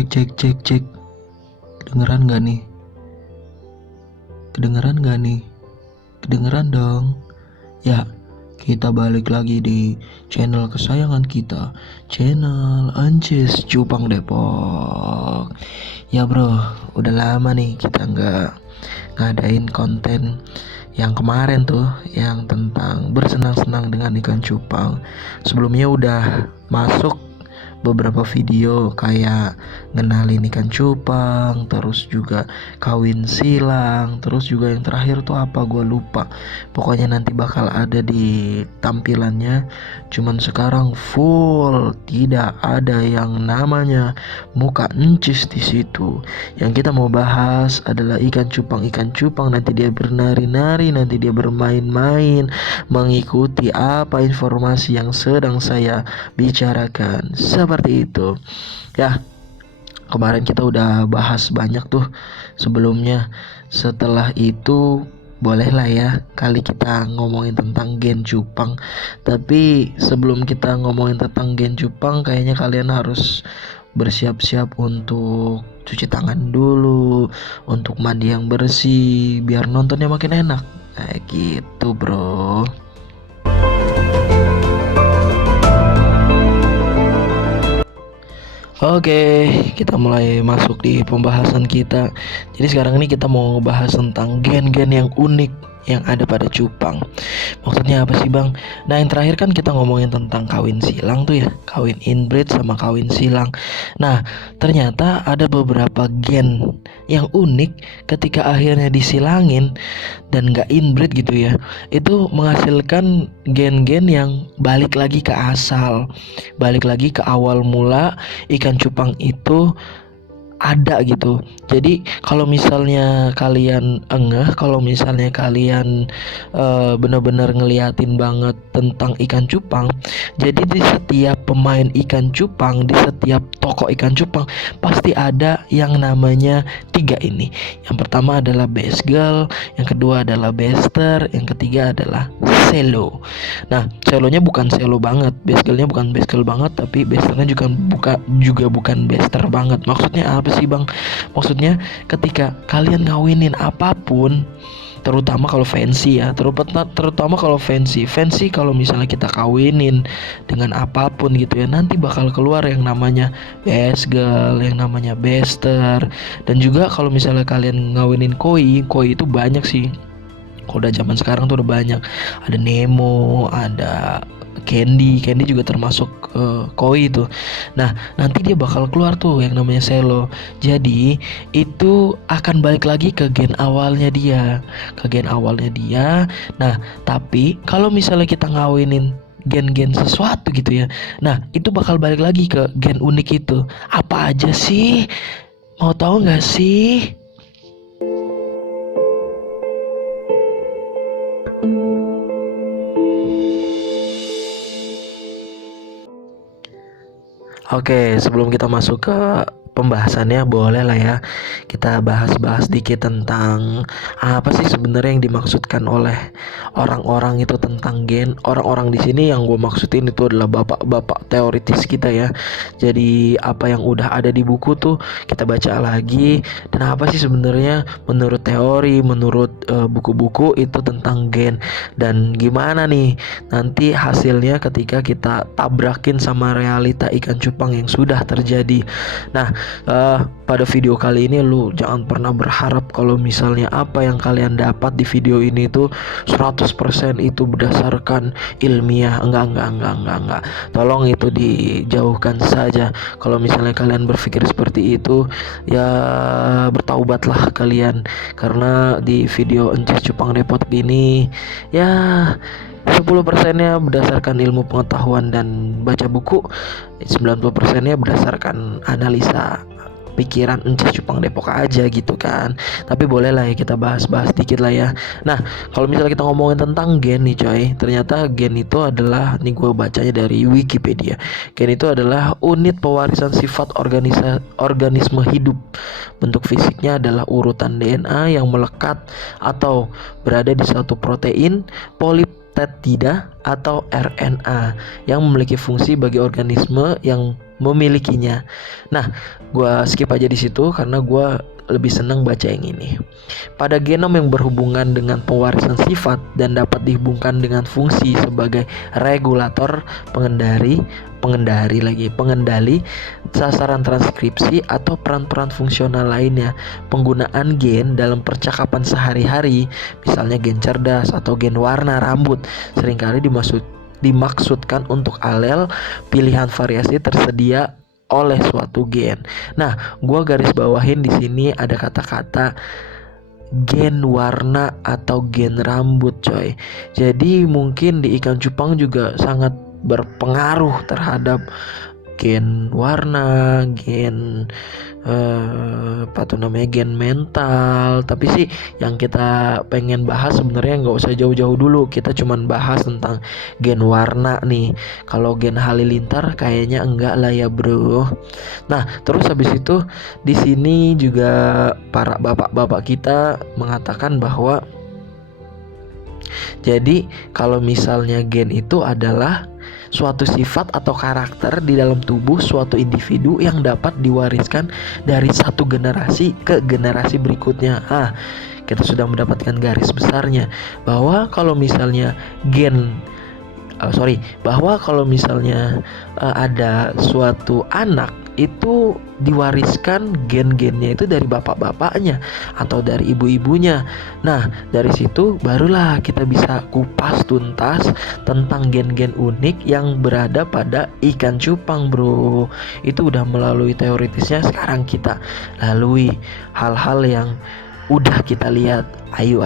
Cek cek cek cek. Kedengeran gak nih? Kedengeran gak nih? Kedengeran dong. Ya, kita balik lagi di channel kesayangan kita, channel Ancis Cupang Depok. Ya bro, udah lama nih kita nggak ngadain konten yang kemarin tuh, yang tentang bersenang-senang dengan ikan cupang. Sebelumnya udah masuk beberapa video kayak ngenalin ikan cupang, terus juga kawin silang, terus juga yang terakhir tuh apa gue lupa. Pokoknya nanti bakal ada di tampilannya. Cuman sekarang full tidak ada yang namanya muka encis di situ. Yang kita mau bahas adalah ikan cupang nanti dia bernari-nari, nanti dia bermain-main, mengikuti apa informasi yang sedang saya bicarakan. Seperti itu ya. Kemarin kita udah bahas banyak tuh sebelumnya. Setelah itu bolehlah ya kali kita ngomongin tentang gen cupang. Tapi sebelum kita ngomongin tentang gen cupang, kayaknya kalian harus bersiap-siap untuk cuci tangan dulu, untuk mandi yang bersih, biar nontonnya makin enak. Kayak gitu bro. Oke, kita mulai masuk di pembahasan kita. Jadi sekarang ini kita mau ngebahas tentang gen-gen yang unik yang ada pada cupang. Maksudnya apa sih bang? Nah yang terakhir kan kita ngomongin tentang kawin silang tuh ya, kawin inbreed sama kawin silang. Nah ternyata ada beberapa gen yang unik ketika akhirnya disilangin dan gak inbreed gitu ya, itu menghasilkan gen-gen yang balik lagi ke asal, balik lagi ke awal mula ikan cupang itu ada gitu. Jadi kalau misalnya kalian kalau misalnya kalian benar-benar ngeliatin banget tentang ikan cupang, jadi di setiap pemain ikan cupang, di setiap toko ikan cupang pasti ada yang namanya tiga ini. Yang pertama adalah best girl, yang kedua adalah bester, yang ketiga adalah selo. Nah, selonya bukan selo banget, best girlnya bukan best girl banget, tapi besternya juga bukan bester banget. Maksudnya apa sih bang? Maksudnya ketika kalian ngawinin apapun, terutama kalau fancy ya, terutama kalau fancy kalau misalnya kita kawinin dengan apapun gitu ya, nanti bakal keluar yang namanya best girl, yang namanya bester. Dan juga kalau misalnya kalian ngawinin koi itu banyak sih. Kalau udah zaman sekarang tuh udah banyak, ada Nemo, ada Candy juga termasuk koi itu. Nah nanti dia bakal keluar tuh yang namanya selo. Jadi itu akan balik lagi ke gen awalnya dia, Nah tapi kalau misalnya kita ngawinin gen-gen sesuatu gitu ya, nah itu bakal balik lagi ke gen unik itu. Apa aja sih? Mau tahu nggak sih? Oke, sebelum kita masuk ke pembahasannya, boleh lah ya kita bahas-bahas dikit tentang apa sih sebenarnya yang dimaksudkan oleh orang-orang itu tentang gen. Orang-orang di sini yang gue maksudin itu adalah bapak-bapak teoritis kita ya. Jadi apa yang udah ada di buku tuh kita baca lagi, dan apa sih sebenarnya menurut teori, menurut buku-buku itu tentang gen, dan gimana nih nanti hasilnya ketika kita tabrakin sama realita ikan cupang yang sudah terjadi. Nah pada video kali ini lu jangan pernah berharap kalau misalnya apa yang kalian dapat di video ini tuh 100% itu berdasarkan ilmiah. Enggak. Tolong itu dijauhkan saja. Kalau misalnya kalian berpikir seperti itu, ya bertaubatlah kalian, karena di video Encis Cupang Depot ini ya 10%-nya berdasarkan ilmu pengetahuan dan baca buku, 90%-nya berdasarkan analisa pikiran Encis Cupang Depok aja gitu kan. Tapi boleh lah ya kita bahas-bahas dikit lah ya. Nah kalau misalnya kita ngomongin tentang gen nih coy, ternyata gen itu adalah, nih gue bacanya dari Wikipedia, gen itu adalah unit pewarisan sifat organisme hidup. Bentuk fisiknya adalah urutan DNA yang melekat atau berada di suatu protein, polipeptida atau RNA yang memiliki fungsi bagi organisme yang memilikinya. Nah, gua skip aja di situ karena gua lebih senang baca yang ini. Pada genom yang berhubungan dengan pewarisan sifat dan dapat dihubungkan dengan fungsi sebagai regulator, pengendali sasaran transkripsi atau peran-peran fungsional lainnya. Penggunaan gen dalam percakapan sehari-hari, misalnya gen cerdas atau gen warna rambut, seringkali dimaksudkan untuk alel pilihan variasi tersedia oleh suatu gen. Nah, gua garis bawahin di sini ada kata-kata gen warna atau gen rambut, coy. Jadi mungkin di ikan cupang juga sangat berpengaruh terhadap gen warna, gen gen mental. Tapi sih yang kita pengen bahas sebenarnya nggak usah jauh-jauh dulu, kita cuman bahas tentang gen warna nih. Kalau gen halilintar kayaknya enggak lah ya bro. Nah terus habis itu di sini juga para bapak-bapak kita mengatakan bahwa jadi kalau misalnya gen itu adalah suatu sifat atau karakter di dalam tubuh suatu individu yang dapat diwariskan dari satu generasi ke generasi berikutnya. Kita sudah mendapatkan garis besarnya bahwa kalau misalnya ada suatu anak itu diwariskan gen-gennya itu dari bapak-bapaknya atau dari ibu-ibunya. Nah, dari situ barulah kita bisa kupas tuntas tentang gen-gen unik yang berada pada ikan cupang, bro. Itu udah melalui teoritisnya, sekarang kita lalui hal-hal yang udah kita lihat. Ayo.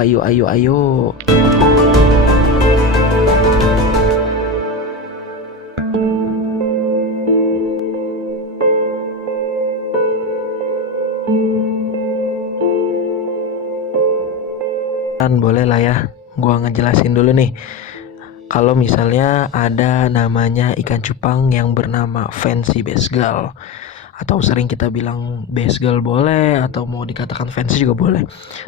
Boleh lah ya, gua ngejelasin dulu nih. Kalau misalnya ada namanya ikan cupang yang bernama fancy bass gull, atau sering kita bilang bass gull boleh, atau mau dikatakan fancy juga boleh.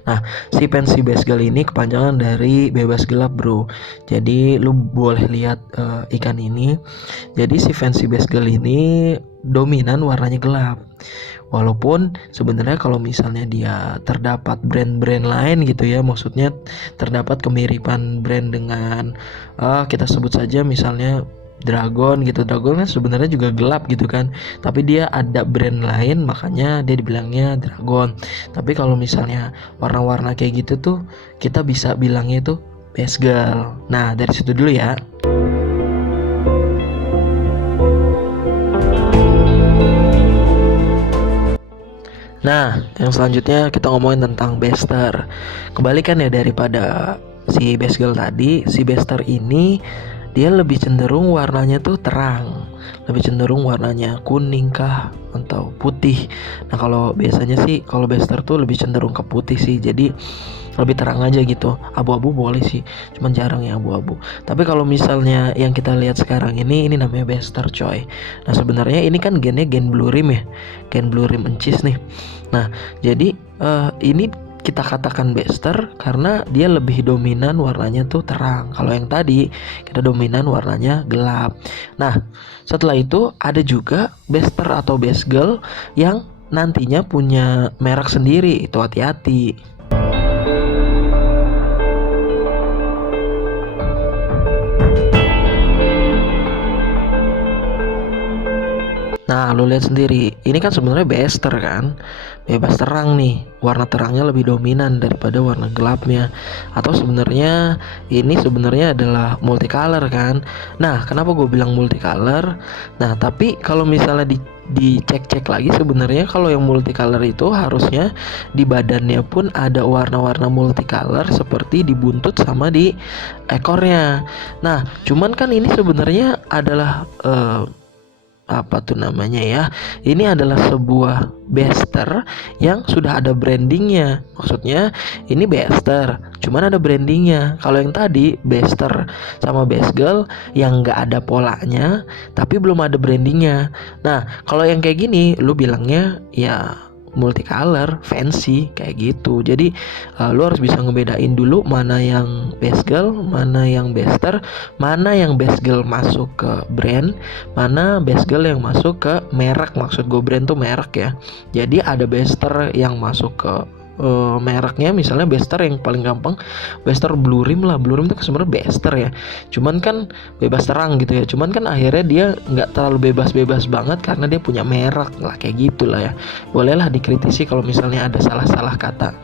Nah, si fancy bass gull ini kepanjangan dari bebas gelap, bro. Jadi lu boleh lihat ikan ini. Jadi si fancy bass gull ini dominan warnanya gelap. Walaupun sebenarnya kalau misalnya dia terdapat brand-brand lain gitu ya, maksudnya terdapat kemiripan brand dengan kita sebut saja misalnya Dragon gitu. Dragon kan sebenarnya juga gelap gitu kan, tapi dia ada brand lain makanya dia dibilangnya Dragon. Tapi kalau misalnya warna-warna kayak gitu tuh kita bisa bilangnya itu bass gull. Nah, dari situ dulu ya. Nah, yang selanjutnya kita ngomongin tentang bester. Kebalikan ya daripada si bass gull tadi, si bester ini dia lebih cenderung warnanya tuh terang, lebih cenderung warnanya kuning kah atau putih. Nah kalau biasanya sih kalau bester tuh lebih cenderung ke putih sih, jadi lebih terang aja gitu. Abu-abu boleh sih, cuman jarang ya abu-abu. Tapi kalau misalnya yang kita lihat sekarang ini namanya bester, coy. Nah sebenarnya ini kan gennya gen blue rim ya, gen blue rim encis nih. Nah jadi ini kita katakan bester karena dia lebih dominan warnanya tuh terang. Kalau yang tadi kita dominan warnanya gelap. Nah setelah itu ada juga bester atau bass gull yang nantinya punya merek sendiri. Itu hati-hati. Nah, lu lihat sendiri, ini kan sebenarnya bester kan, bebas terang nih, warna terangnya lebih dominan daripada warna gelapnya. Atau sebenarnya ini sebenarnya adalah multicolor kan. Nah, kenapa gue bilang multicolor? Nah, tapi kalau misalnya dicek-cek lagi sebenarnya kalau yang multicolor itu harusnya di badannya pun ada warna-warna multicolor seperti di buntut sama di ekornya. Nah, cuman kan ini sebenarnya adalah apa tuh namanya ya, ini adalah sebuah bester yang sudah ada brandingnya. Maksudnya ini bester cuman ada brandingnya. Kalau yang tadi bester sama bass gull yang nggak ada polanya tapi belum ada brandingnya. Nah kalau yang kayak gini lu bilangnya ya multicolor, fancy kayak gitu. Jadi lu harus bisa ngebedain dulu mana yang best girl, mana yang bester, mana yang best girl masuk ke brand, mana best girl yang masuk ke merek. Maksud gue brand tuh merek ya. Jadi ada bester yang masuk ke mereknya, misalnya bester yang paling gampang bester Blue Rim lah. Blue Rim tuh sebenarnya bester ya, cuman kan bebas terang gitu ya, cuman kan akhirnya dia nggak terlalu bebas-bebas banget karena dia punya merek lah, kayak gitulah ya. Bolehlah dikritisi kalau misalnya ada salah-salah kata.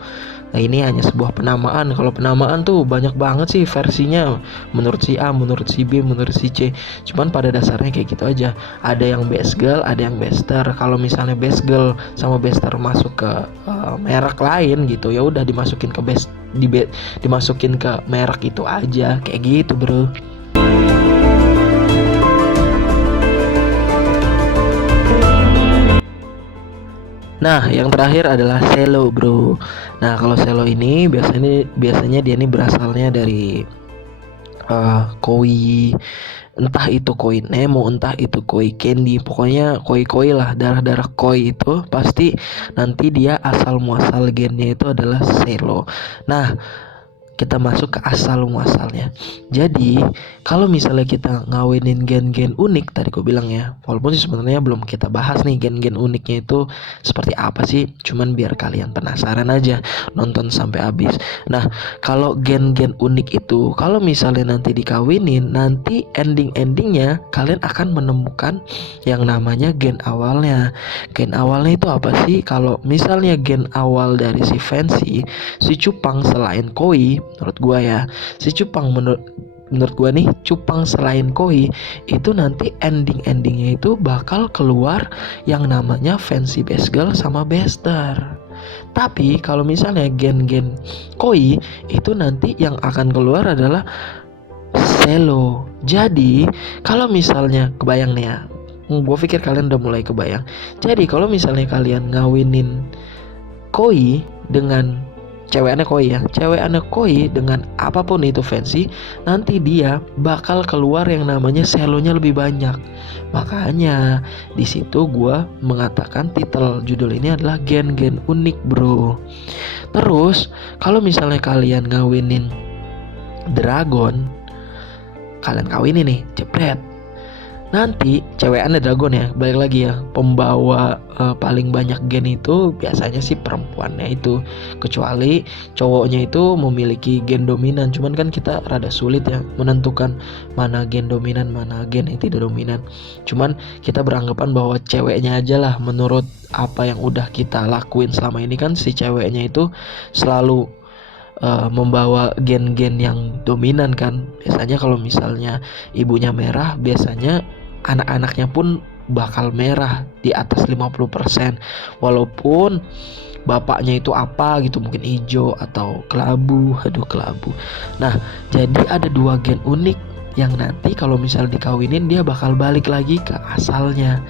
Nah, ini hanya sebuah penamaan. Kalau penamaan tuh banyak banget sih versinya, menurut si A, menurut si B, menurut si C. Cuman pada dasarnya kayak gitu aja. Ada yang best girl, ada yang bester. Kalau misalnya best girl sama bester masuk ke merek lain gitu, ya udah dimasukin ke dimasukin ke merek itu aja, kayak gitu, bro. Nah, yang terakhir adalah selo, bro. Nah, kalau selo ini biasanya dia ini berasalnya dari koi, entah itu koi Nemo, entah itu koi candy, pokoknya koi-koi lah, darah-darah koi itu pasti nanti dia asal muasal gennya itu adalah selo. Nah, kita masuk ke asal muasalnya. Jadi kalau misalnya kita ngawinin gen-gen unik, tadi gue bilang ya, walaupun sih sebenarnya belum kita bahas nih gen-gen uniknya itu seperti apa sih, cuman biar kalian penasaran aja, nonton sampai habis. Nah, kalau gen-gen unik itu kalau misalnya nanti dikawinin, nanti endingnya kalian akan menemukan yang namanya gen awalnya. Gen awalnya itu apa sih? Kalau misalnya gen awal dari si Fancy, si Cupang selain koi, menurut gua ya, si Cupang menurut gua nih, Cupang selain koi itu nanti endingnya itu bakal keluar yang namanya Fancy Best Girl sama Bester. Tapi kalau misalnya gen-gen koi itu nanti yang akan keluar adalah selo. Jadi kalau misalnya kebayang nih ya, gue pikir kalian udah mulai kebayang. Jadi kalau misalnya kalian ngawinin koi dengan ceweknya koi dengan apapun itu Fancy, nanti dia bakal keluar yang namanya selonya lebih banyak. Makanya di situ gue mengatakan titel judul ini adalah gen-gen unik, bro. Terus kalau misalnya kalian ngawinin dragon, kalian kawinin nih, jepret, nanti cewekannya dragon ya, balik lagi ya, pembawa paling banyak gen itu biasanya sih perempuannya itu, kecuali cowoknya itu memiliki gen dominan. Cuman kan kita rada sulit ya menentukan mana gen dominan, mana gen yang tidak dominan. Cuman kita beranggapan bahwa ceweknya aja lah, menurut apa yang udah kita lakuin selama ini kan si ceweknya itu selalu membawa gen-gen yang dominan kan. Biasanya kalau misalnya ibunya merah, biasanya anak-anaknya pun bakal merah di atas 50%. Walaupun bapaknya itu apa gitu, mungkin hijau atau kelabu. Nah, jadi ada dua gen unik yang nanti kalau misal dikawinin dia bakal balik lagi ke asalnya.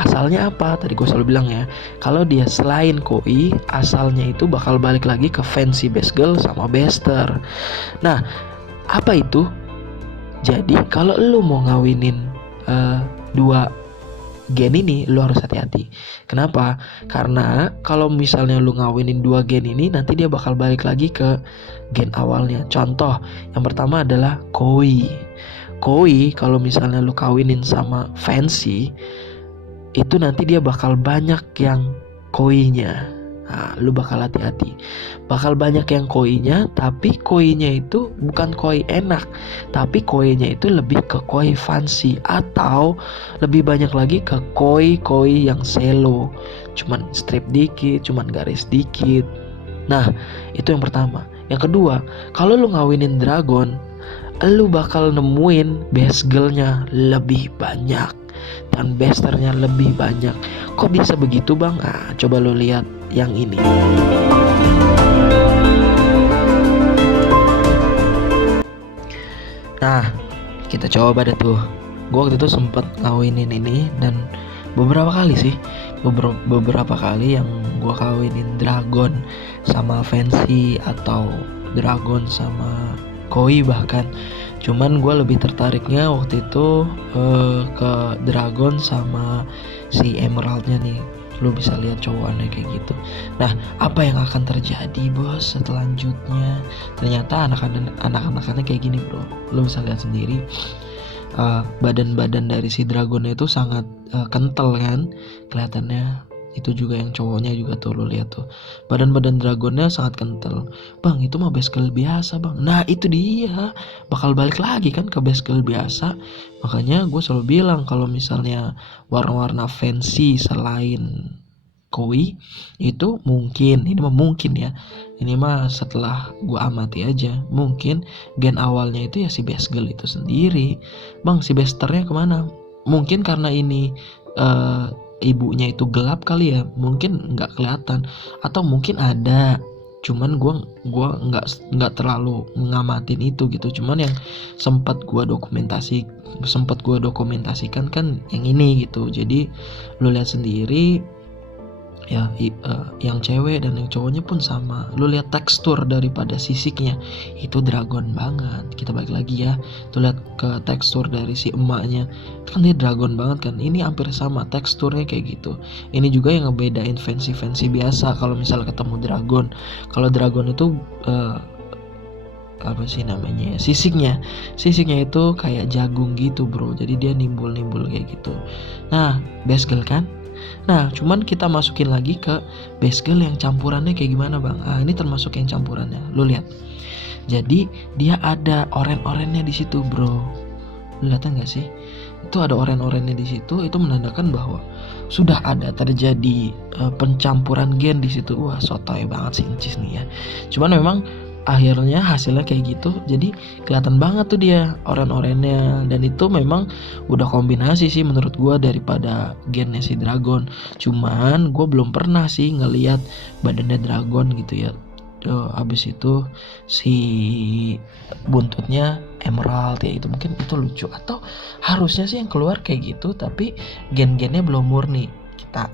Asalnya apa? Tadi gue selalu bilang ya, kalau dia selain koi, asalnya itu bakal balik lagi ke Fancy Best Girl sama Bester. Nah, apa itu? Jadi kalau lu mau ngawinin dua gen ini, lu harus hati-hati. Kenapa? Karena kalau misalnya lu ngawinin dua gen ini, nanti dia bakal balik lagi ke gen awalnya. Contoh, yang pertama adalah koi. Koi kalau misalnya lu kawinin sama Fancy, itu nanti dia bakal banyak yang koinya. Nah, lu bakal hati-hati. Bakal banyak yang koinya, tapi koinya itu bukan koi enak, tapi koinya itu lebih ke koi fancy, atau lebih banyak lagi ke koi yang selo, cuman strip dikit, cuman garis dikit. Nah, itu yang pertama. Yang kedua, kalau lu ngawinin dragon, lu bakal nemuin best girl-nya lebih banyak dan besternya lebih banyak. Kok bisa begitu, bang? Ah, coba lo lihat yang ini. Nah, kita coba deh tuh. Gue waktu itu sempet ngawinin ini, dan beberapa kali sih, beberapa kali yang gue kawinin dragon sama Fancy atau dragon sama koi bahkan. Cuman gue lebih tertariknya waktu itu ke dragon sama si emeraldnya nih. lu bisa lihat cowok aneh kayak gitu. Nah, apa yang akan terjadi bos selanjutnya? Ternyata anak-anakannya kayak gini bro, lu bisa lihat sendiri. Badan-badan dari si dragonnya itu sangat kental kan kelihatannya. Itu juga yang cowoknya juga tuh lu lihat tuh, badan-badan dragonnya sangat kental. Bang, itu mah base girl biasa bang. Nah itu dia, bakal balik lagi kan ke base girl biasa. Makanya gue selalu bilang kalau misalnya warna-warna fancy selain koi itu mungkin, ini mah mungkin ya, ini mah setelah gua amati aja, mungkin gen awalnya itu ya si base girl itu sendiri. Bang, si besternya kemana? Mungkin karena ini eh, ibunya itu gelap kali ya, mungkin nggak kelihatan, atau mungkin ada, cuman gua nggak terlalu ngamatin itu gitu. Cuman yang sempat gua dokumentasikan kan yang ini gitu. Jadi lu lihat sendiri ya, yang cewek dan yang cowoknya pun sama. Lu lihat tekstur daripada sisiknya itu dragon banget. Kita balik lagi ya, tuh lihat ke tekstur dari si emaknya, itu kan dia dragon banget kan. Ini hampir sama teksturnya kayak gitu. Ini juga yang ngebedain fancy biasa kalau misalnya ketemu dragon. Kalau dragon itu apa sih namanya, sisiknya itu kayak jagung gitu bro, jadi dia nimbul kayak gitu. Nah base girl kan. Nah, cuman kita masukin lagi ke base girl yang campurannya kayak gimana bang? Ini termasuk yang campurannya. Lu lihat. Jadi dia ada oren-orennya di situ bro. Lu lihat nggak sih? Itu ada oren-orennya di situ. Itu menandakan bahwa sudah ada terjadi pencampuran gen di situ. Wah, sotoy banget sih Incis nih ya. Cuman memang akhirnya hasilnya kayak gitu, jadi kelihatan banget tuh dia oren-orennya. Dan itu memang udah kombinasi sih menurut gua daripada gennya si dragon. Cuman gua belum pernah sih ngelihat badannya dragon gitu ya. Abis itu si buntutnya emerald ya, itu mungkin itu lucu, atau harusnya sih yang keluar kayak gitu tapi gen-gennya belum murni. Kita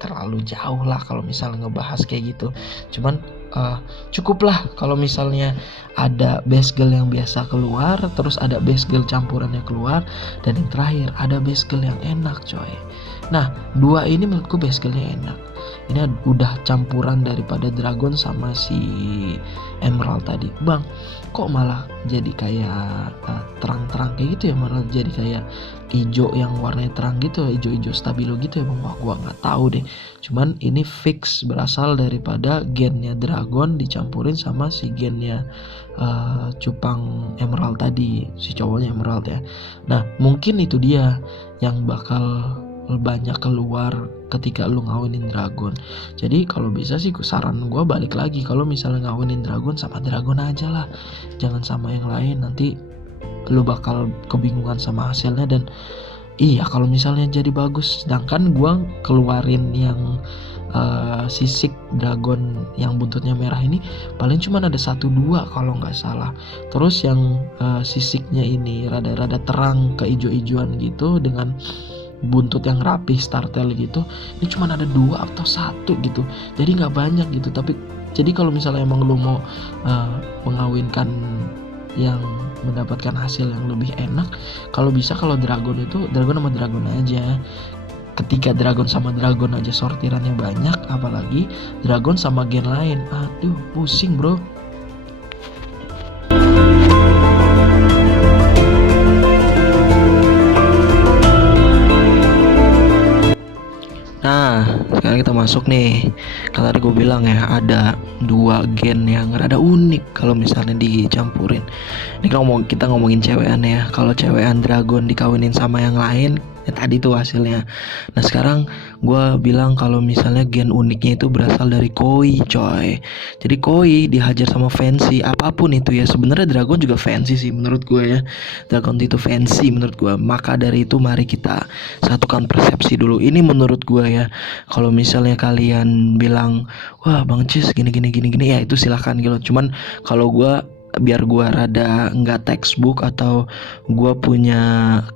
terlalu jauh lah kalau misalnya ngebahas kayak gitu. Cuman cukuplah kalau misalnya ada base girl yang biasa keluar, terus ada base girl campurannya keluar, dan yang terakhir ada base girl yang enak coy. Nah dua ini menurutku base girlnya enak. Ini udah campuran daripada dragon sama si emerald tadi. Bang, kok malah jadi kayak terang-terang kayak gitu ya, malah jadi kayak hijau yang warnanya terang gitu, hijau-hijau stabilo gitu ya bang. Wah gua nggak tahu deh. Cuman ini fix berasal daripada gennya dragon dicampurin sama si gennya cupang emerald tadi, si cowoknya emerald ya. Nah mungkin itu dia yang bakal banyak keluar ketika lu ngawinin dragon. Jadi kalau bisa sih saran gue balik lagi, kalau misalnya ngawinin dragon sama dragon aja lah, jangan sama yang lain, nanti lu bakal kebingungan sama hasilnya. Dan iya kalau misalnya jadi bagus, sedangkan gue keluarin yang sisik dragon yang buntutnya merah ini paling cuma ada 1-2 kalau nggak salah. Terus yang sisiknya ini rada-rada terang ke ijo-ijoan gitu dengan buntut yang rapi startel gitu, ini cuma ada 2 atau 1 gitu, jadi nggak banyak gitu. Tapi jadi kalau misalnya emang lu mau mengawinkan yang mendapatkan hasil yang lebih enak, kalau bisa kalau dragon itu dragon sama dragon aja. Ketika dragon sama dragon aja sortirannya banyak, apalagi dragon sama gen lain, aduh pusing bro. Nah, sekarang kita masuk nih. Kan tadi gue bilang ya, ada 2 gen yang rada unik kalau misalnya dicampurin. Ini kalau kita ngomongin cewekan ya. Kalau cewekan dragon dikawinin sama yang lain, ya tadi tuh hasilnya. Nah sekarang gue bilang kalau misalnya gen uniknya itu berasal dari koi coy. Jadi koi dihajar sama fancy, apapun itu ya. Sebenarnya dragon juga fancy sih menurut gue ya. Dragon itu fancy menurut gue. Maka dari itu mari kita satukan persepsi dulu. Ini menurut gue ya. Kalau misalnya kalian bilang wah bang Cis gini ya, itu silahkan gitu. Cuman kalau gue, biar gue rada nggak textbook, atau gue punya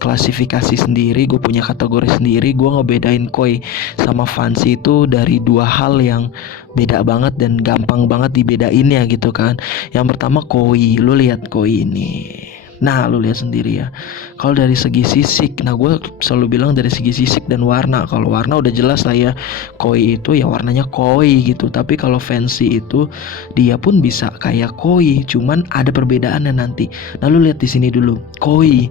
klasifikasi sendiri, gue punya kategori sendiri, gue ngebedain koi sama fancy itu dari 2 hal yang beda banget dan gampang banget dibedainnya gitu kan. Yang pertama koi, lu lihat koi ini, Nah, lu lihat sendiri ya. Kalau dari segi sisik, nah gue selalu bilang dari segi sisik dan warna. Kalau warna udah jelas lah ya, koi itu ya warnanya koi gitu. Tapi kalau fancy itu dia pun bisa kayak koi, cuman ada perbedaannya nanti. Nah, lu lihat di sini dulu. Koi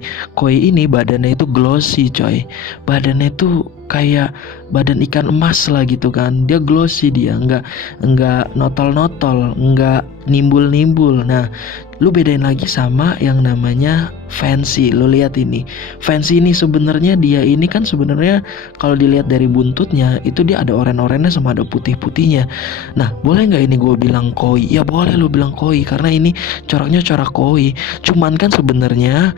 ini badannya itu glossy, coy. Badannya itu kayak badan ikan emas lah gitu kan. Dia glossy, dia nggak notol-notol, nggak nimbul-nimbul. Nah, lu bedain lagi sama yang namanya fancy. Lu lihat ini, fancy ini sebenarnya dia ini kan sebenarnya kalau dilihat dari buntutnya itu dia ada oren-orennya sama ada putih-putihnya. Nah, boleh nggak ini gue bilang koi? Ya boleh lu bilang koi karena ini coraknya corak koi. Cuman kan sebenarnya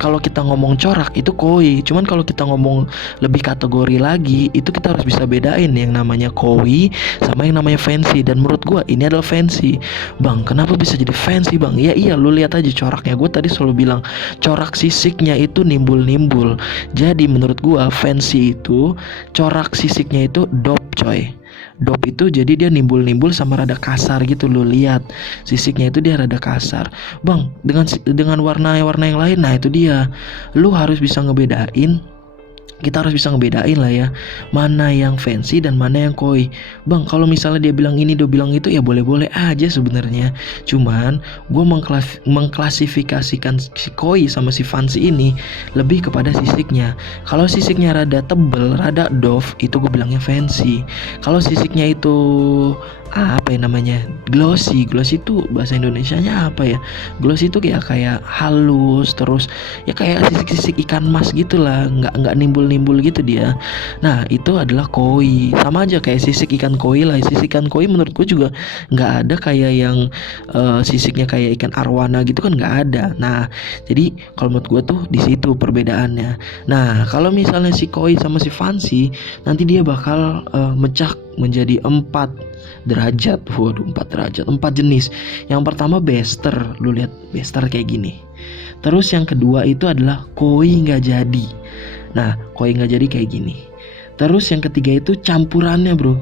kalau kita ngomong corak itu koi, cuman kalau kita ngomong lebih kategori lagi itu kita harus bisa bedain yang namanya koi sama yang namanya fancy. Dan menurut gua ini adalah fancy. Bang, kenapa bisa jadi fancy bang? Ya iya, lu lihat aja coraknya. Gue tadi selalu bilang corak sisiknya itu nimbul-nimbul. Jadi menurut gua fancy itu corak sisiknya itu dop, coy. Dop itu jadi dia nimbul-nimbul sama rada kasar gitu. Lu lihat sisiknya itu dia rada kasar. Bang, dengan warna-warna yang lain, nah itu dia. Lu harus bisa ngebedain, kita harus bisa ngebedain lah ya, mana yang fancy dan mana yang koi. Bang, kalau misalnya dia bilang ini, dia bilang itu, ya boleh-boleh aja sebenarnya. Cuman gue mengklasifikasikan si koi sama si fancy ini lebih kepada sisiknya. Kalau sisiknya rada tebel, rada doff, itu gue bilangnya fancy. Kalau sisiknya itu apa ya namanya, glossy itu bahasa Indonesianya apa ya, glossy itu kayak halus, terus ya kayak sisik-sisik ikan mas gitulah, nggak nimbul-nimbul gitu dia. Nah, itu adalah koi. Sama aja kayak sisik ikan koi lah. Sisik ikan koi menurut gue juga nggak ada kayak yang sisiknya kayak ikan arwana gitu kan, nggak ada. Nah, jadi kalau menurut gue tuh di situ perbedaannya. Nah, kalau misalnya si koi sama si fancy, nanti dia bakal mecah menjadi 4 derajat. Waduh, 4 derajat, 4 jenis. Yang pertama bester. Lu lihat bester kayak gini. Terus yang kedua itu adalah koi nggak jadi. Nah, koi nggak jadi kayak gini. Terus yang ketiga itu campurannya, bro.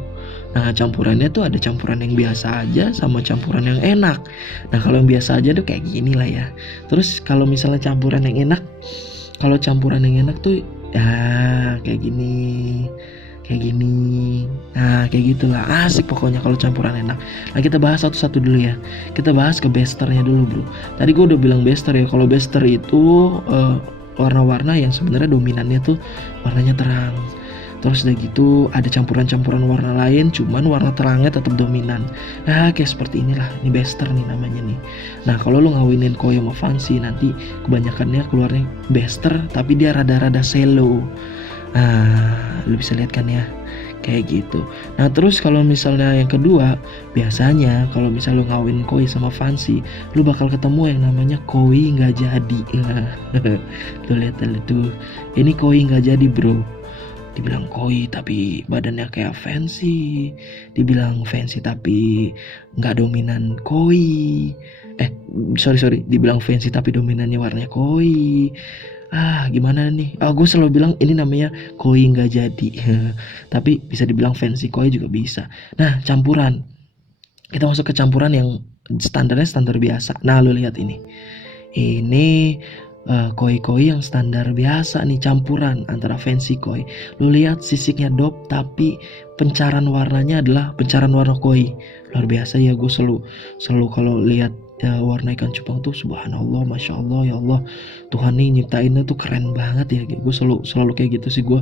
Nah, campurannya tuh ada campuran yang biasa aja sama campuran yang enak. Nah, kalau yang biasa aja tuh kayak gini lah ya. Terus kalau misalnya campuran yang enak, kalau campuran yang enak tuh ya kayak gini. Nah, kayak gitulah, asik pokoknya kalau campuran enak. Nah, kita bahas satu-satu dulu ya. Kita bahas ke besternya dulu, bro. Tadi gue udah bilang bester ya. Kalau bester itu warna-warna yang sebenarnya dominannya tuh warnanya terang. Terus udah gitu ada campuran-campuran warna lain, cuman warna terangnya tetap dominan. Nah, kayak seperti inilah. Ini bester nih namanya nih. Nah, kalau lu ngawinin koi sama fancy, nanti kebanyakannya keluarnya bester tapi dia rada-rada shallow. Nah, lu bisa lihat kan ya, kayak gitu. Nah, terus kalau misalnya yang kedua, biasanya kalau misalnya lu ngawin koi sama fancy, lu bakal ketemu yang namanya koi nggak jadi. Tuh lihat tuh, ini koi nggak jadi, bro. Dibilang koi tapi badannya kayak fancy, dibilang fancy tapi nggak dominan koi. Sorry, dibilang fancy tapi dominannya warnanya koi. Gimana nih? Gue selalu bilang ini namanya koi nggak jadi. Tapi bisa dibilang fancy koi juga bisa. Nah, campuran. Kita masuk ke campuran yang standarnya standar biasa. Nah, lu lihat ini. Ini koi-koi yang standar biasa nih, campuran antara fancy koi. Lu lihat sisiknya dop tapi pencaran warnanya adalah pencaran warna koi. Luar biasa ya, gue selalu kalau lihat warna ikan cupang tuh subhanallah, masya Allah, ya Allah, Tuhan nih nyiptainnya tuh keren banget ya. Gue selalu kayak gitu sih gue.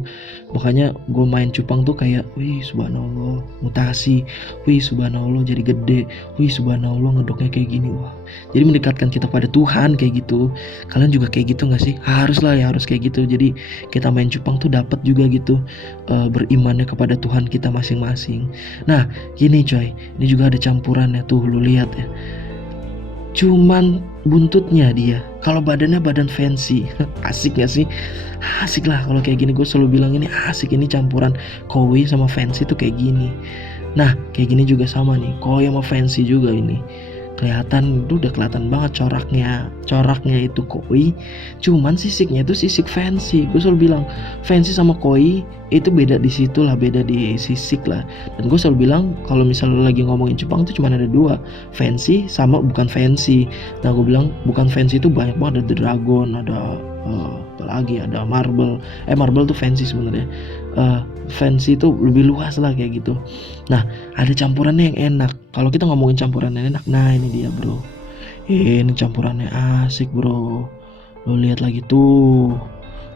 Makanya gue main cupang tuh kayak wih subhanallah mutasi, wih subhanallah jadi gede, wih subhanallah ngedoknya kayak gini. Wah, jadi mendekatkan kita pada Tuhan kayak gitu. Kalian juga kayak gitu gak sih? Harus lah ya, harus kayak gitu. Jadi kita main cupang tuh dapat juga gitu berimannya kepada Tuhan kita masing-masing. Nah, gini coy, ini juga ada campurannya tuh, lu lihat ya. Cuman buntutnya dia, kalau badannya badan fancy. Asik gak sih? Asik lah kalau kayak gini. Gue selalu bilang ini asik, ini campuran koi sama fancy tuh kayak gini. Nah, kayak gini juga sama nih, koi sama fancy juga ini. kelihatan, itu udah kelihatan banget coraknya itu koi, cuman sisiknya itu sisik fancy. Gue selalu bilang fancy sama koi itu beda di situ lah, beda di sisik lah. Dan gue selalu bilang kalau misalnya lagi ngomongin Jepang tuh cuma ada dua, fancy sama bukan fancy. Nah gue bilang bukan fancy itu banyak banget, ada dragon, ada apa lagi, ada marble tuh fancy sebenarnya. Fancy itu lebih luas lah kayak gitu. Nah ada campurannya yang enak. Kalau kita ngomongin campuran yang enak, nah ini dia bro, ini campurannya asik bro. Lo lihat lagi tuh,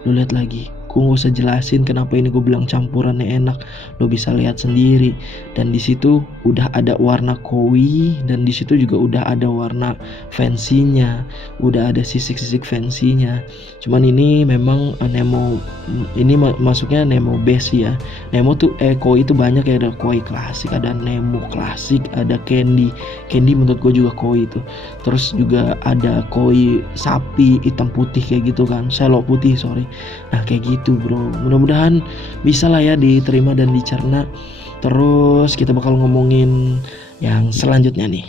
lo lihat lagi. Gue gak usah jelasin kenapa ini gue bilang campurannya enak, lo bisa lihat sendiri. Dan di situ udah ada warna koi, dan di situ juga udah ada warna fancy-nya, udah ada sisik-sisik fancy-nya. Cuman ini memang Nemo, ini masuknya Nemo base ya. Nemo tuh koi itu banyak ya, ada koi klasik, ada Nemo klasik, ada candy menurut gue juga koi itu. Terus juga ada koi sapi hitam putih kayak gitu kan, selo putih sorry. Nah kayak gitu bro, mudah-mudahan bisa lah ya diterima dan dicerna. Terus kita bakal ngomongin yang selanjutnya nih.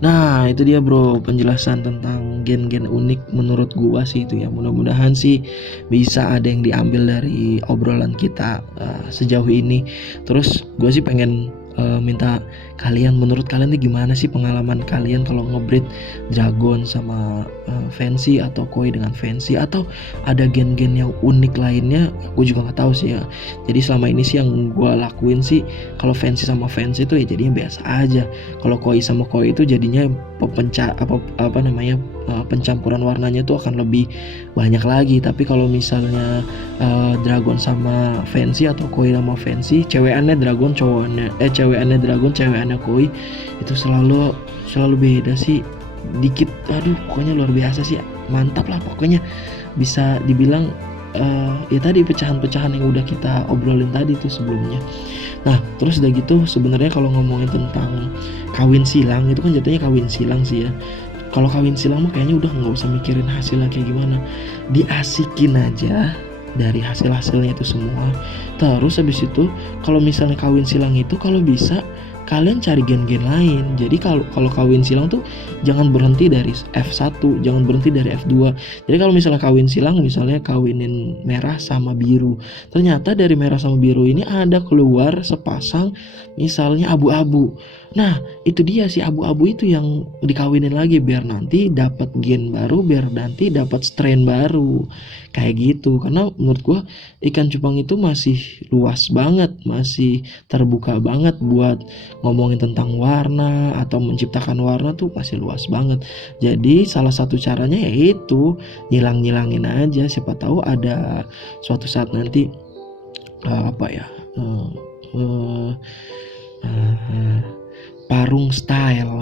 Nah itu dia bro, penjelasan tentang gen-gen unik menurut gua sih itu ya. Mudah-mudahan sih bisa ada yang diambil dari obrolan kita sejauh ini. Terus gua sih pengen minta kalian, menurut kalian nih gimana sih pengalaman kalian kalau ngebreed dragon sama fancy atau koi dengan fancy, atau ada gen-gen yang unik lainnya. Gue juga nggak tahu sih ya. Jadi selama ini sih yang gue lakuin sih, kalau fancy sama fancy itu ya jadinya biasa aja. Kalau koi sama koi itu jadinya pencampuran warnanya tuh akan lebih banyak lagi. Tapi kalau misalnya dragon sama fancy atau koi sama fancy, cewekannya dragon, cewekannya dragon, cewekannya koi, itu selalu beda sih dikit. Aduh pokoknya luar biasa sih, mantap lah pokoknya. Bisa dibilang ya tadi pecahan-pecahan yang udah kita obrolin tadi tuh sebelumnya. Nah terus udah gitu, sebenarnya kalau ngomongin tentang kawin silang itu kan jatuhnya kawin silang sih ya. Kalau kawin silang mah kayaknya udah nggak usah mikirin hasilnya kayak gimana, diasikin aja dari hasil-hasilnya itu semua. Terus habis itu kalau misalnya kawin silang itu, kalau bisa kalian cari gen-gen lain. Jadi kalau kawin silang tuh jangan berhenti dari F1, jangan berhenti dari F2. Jadi kalau misalnya kawin silang, misalnya kawinin merah sama biru, ternyata dari merah sama biru ini ada keluar sepasang misalnya abu-abu. Nah itu dia si abu-abu itu yang dikawinin lagi biar nanti dapat gen baru, biar nanti dapat strain baru kayak gitu. Karena menurut gua ikan cupang itu masih luas banget, masih terbuka banget buat ngomongin tentang warna atau menciptakan warna tuh masih luas banget. Jadi salah satu caranya yaitu nyilang-nyilangin aja. Siapa tahu ada suatu saat nanti parung style,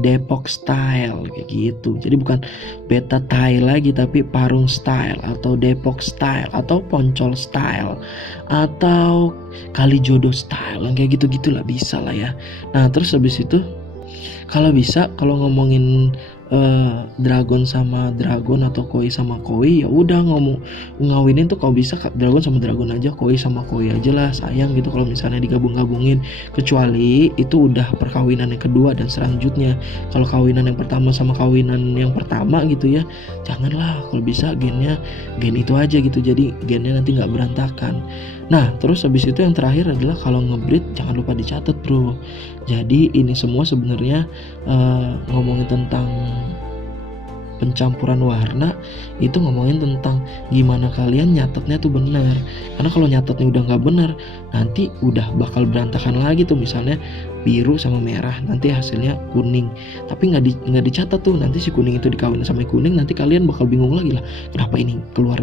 Depok style kayak gitu. Jadi bukan beta Thai lagi, tapi parung style atau Depok style atau Poncol style atau Kalijodo style, yang kayak gitu-gitulah bisa lah ya. Nah terus habis itu kalau bisa, kalau ngomongin dragon sama dragon atau koi sama koi, ya udah ngawinin tuh kalau bisa dragon sama dragon aja, koi sama koi aja lah. Sayang gitu kalau misalnya digabung-gabungin, kecuali itu udah perkawinan yang kedua dan selanjutnya. Kalau kawinan yang pertama sama kawinan yang pertama gitu ya, janganlah. Kalau bisa gen itu aja gitu, jadi gennya nanti nggak berantakan. Nah terus habis itu yang terakhir adalah kalau ngebreed jangan lupa dicatat bro. Jadi ini semua sebenarnya ngomongin tentang pencampuran warna, itu ngomongin tentang gimana kalian nyatetnya tuh benar. Karena kalau nyatetnya udah nggak benar, nanti udah bakal berantakan lagi tuh. Misalnya biru sama merah, nanti hasilnya kuning, tapi nggak dicatat tuh. Nanti si kuning itu dikawin sama kuning, nanti kalian bakal bingung lagi lah, kenapa ini keluar.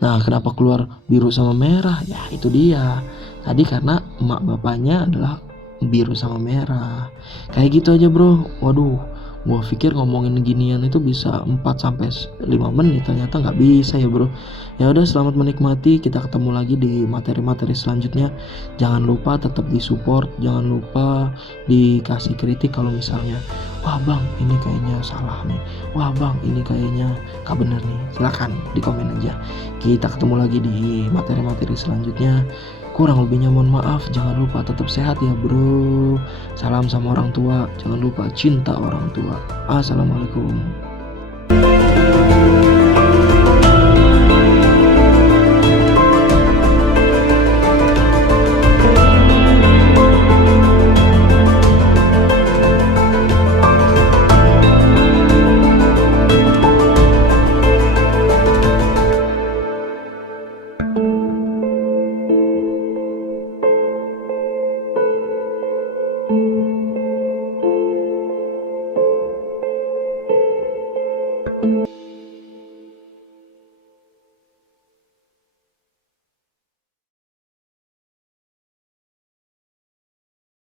Nah kenapa keluar biru sama merah? Ya itu dia tadi, karena emak bapaknya adalah biru sama merah. Kayak gitu aja bro. Waduh, gua pikir ngomongin ginian itu bisa 4-5 menit, ternyata nggak bisa ya bro. Ya udah, selamat menikmati. Kita ketemu lagi di materi-materi selanjutnya. Jangan lupa tetap disupport, jangan lupa dikasih kritik kalau misalnya wah bang ini kayaknya salah nih, wah bang ini kayaknya gak bener nih, silahkan di komen aja. Kita ketemu lagi di materi-materi selanjutnya. Kurang lebihnya mohon maaf. Jangan lupa tetap sehat ya bro. Salam sama orang tua, jangan lupa cinta orang tua. Assalamualaikum.